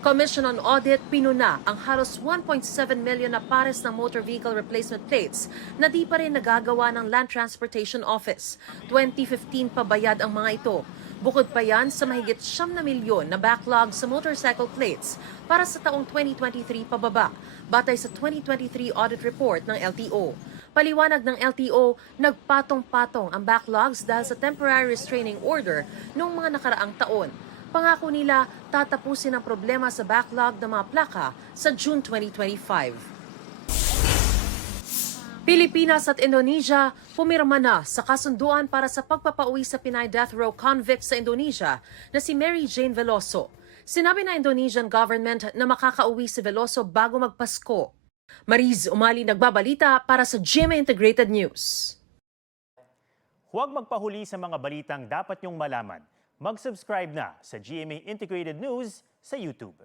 Commission on Audit pinuna ang halos 1.7 million na pares ng motor vehicle replacement plates na di pa rin nagagawa ng Land Transportation Office. 2015 pa bayad ang mga ito. Bukod pa yan sa mahigit 9 na milyon na backlog sa motorcycle plates para sa taong 2023 pababa, batay sa 2023 audit report ng LTO. Paliwanag ng LTO, nagpatong-patong ang backlogs dahil sa temporary restraining order noong mga nakaraang taon. Pangako nila, tatapusin ang problema sa backlog ng mga plaka sa June 2025. Pilipinas at Indonesia pumirma na sa kasunduan para sa pagpapauwi sa Pinay death row convict sa Indonesia na si Mary Jane Veloso. Sinabi ng Indonesian government na makakauwi si Veloso bago magpasko. Mariz Umali nagbabalita para sa GMA Integrated News. Huwag magpahuli sa mga balitang dapat niyong malaman. Mag-subscribe na sa GMA Integrated News sa YouTube.